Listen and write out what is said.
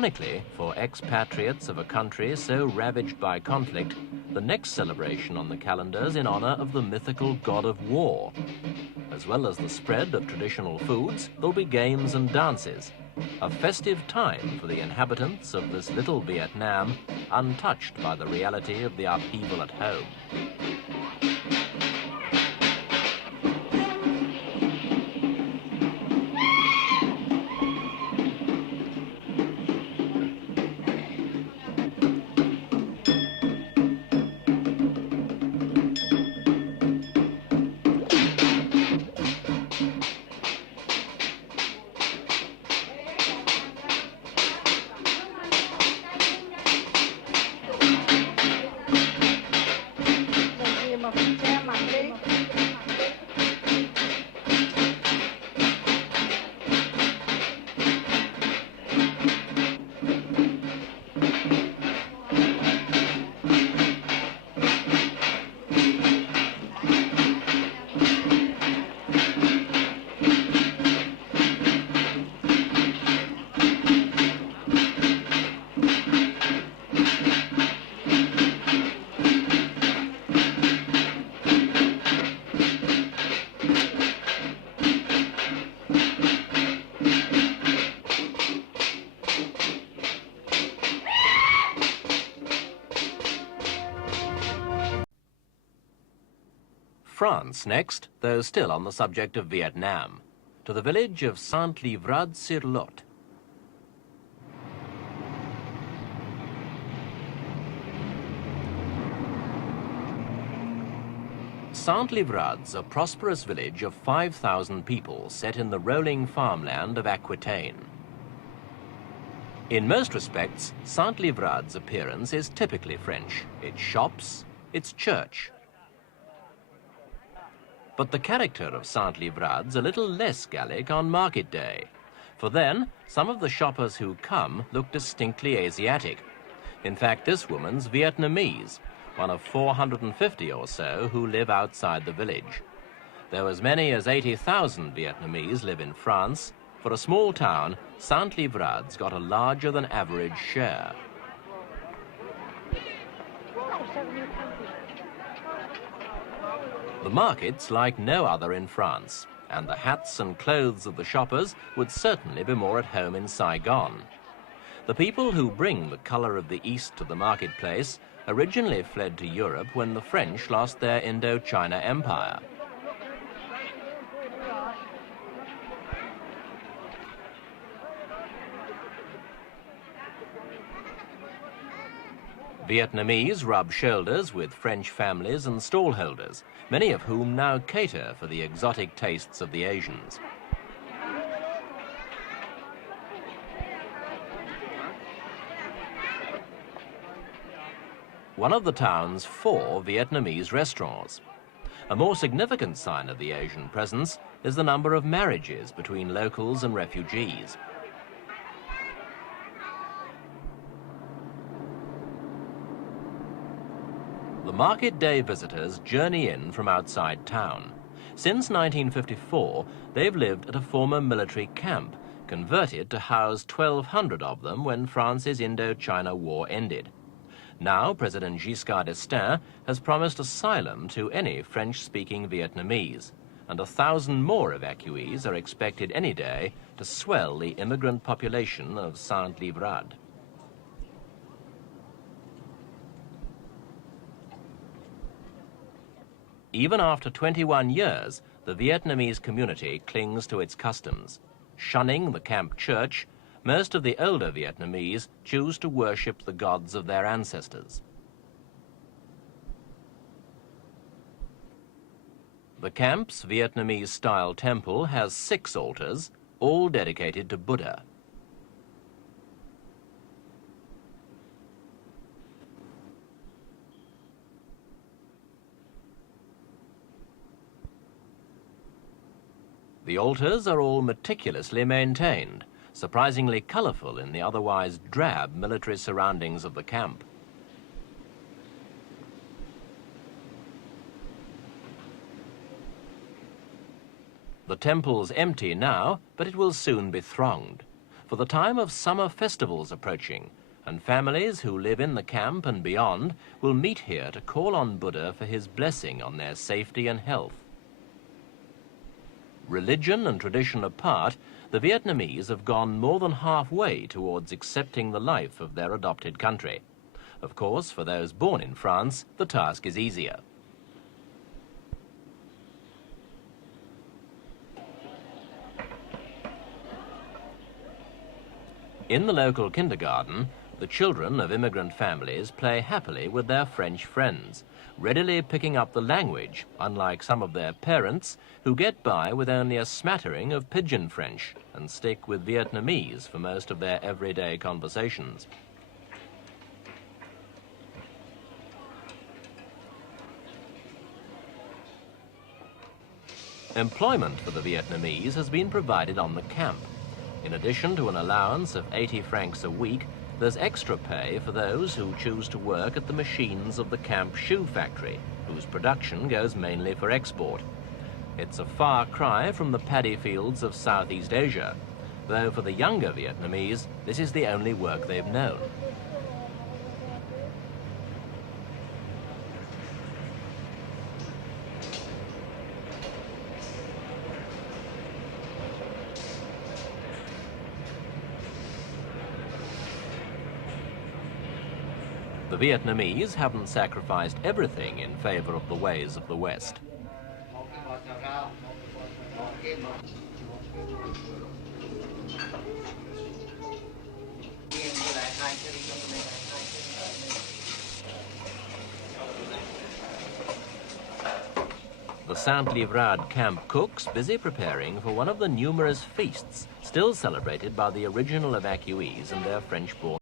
Ironically, for expatriates of a country so ravaged by conflict, the next celebration on the calendar is in honor of the mythical god of war. As well as the spread of traditional foods, there'll be games and dances. A festive time for the inhabitants of this little Vietnam, untouched by the reality of the upheaval at home. France next, though still on the subject of Vietnam, to the village of Saint-Livrade-sur-Lot. Saint-Livrade's a prosperous village of 5,000 people set in the rolling farmland of Aquitaine. In most respects, Saint-Livrade's appearance is typically French. Its shops, its church. But the character of Saint-Livrade's a little less Gallic on market day, for then some of the shoppers who come look distinctly Asiatic. In fact, this woman's Vietnamese, one of 450 or so who live outside the village. Though as many as 80,000 Vietnamese live in France, for a small town, Saint-Livrade's got a larger than average share. The market's like no other in France, and the hats and clothes of the shoppers would certainly be more at home in Saigon. The people who bring the colour of the East to the marketplace originally fled to Europe when the French lost their Indochina Empire. Vietnamese rub shoulders with French families and stallholders, many of whom now cater for the exotic tastes of the Asians. One of the town's 4 Vietnamese restaurants. A more significant sign of the Asian presence is the number of marriages between locals and refugees. The market day visitors journey in from outside town. Since 1954, they've lived at a former military camp, converted to house 1,200 of them when France's Indochina War ended. Now, President Giscard d'Estaing has promised asylum to any French-speaking Vietnamese, and 1,000 more evacuees are expected any day to swell the immigrant population of Saint-Livrade. Even after 21 years, the Vietnamese community clings to its customs. Shunning the camp church, most of the older Vietnamese choose to worship the gods of their ancestors. The camp's Vietnamese-style temple has 6 altars, all dedicated to Buddha. The altars are all meticulously maintained, surprisingly colourful in the otherwise drab military surroundings of the camp. The temple's empty now, but it will soon be thronged. for the time of summer festivals approaching, and families who live in the camp and beyond will meet here to call on Buddha for his blessing on their safety and health. Religion and tradition apart, the Vietnamese have gone more than halfway towards accepting the life of their adopted country. Of course, for those born in France, the task is easier. In the local kindergarten, the children of immigrant families play happily with their French friends, readily picking up the language, unlike some of their parents who get by with only a smattering of pidgin French and stick with Vietnamese for most of their everyday conversations. Employment for the Vietnamese has been provided on the camp. In addition to an allowance of 80 francs a week, there's extra pay for those who choose to work at the machines of the camp shoe factory, whose production goes mainly for export. It's a far cry from the paddy fields of Southeast Asia, though for the younger Vietnamese, this is the only work they've known. The Vietnamese haven't sacrificed everything in favor of the ways of the West. The Saint-Livrade camp cooks busy preparing for one of the numerous feasts still celebrated by the original evacuees and their French-born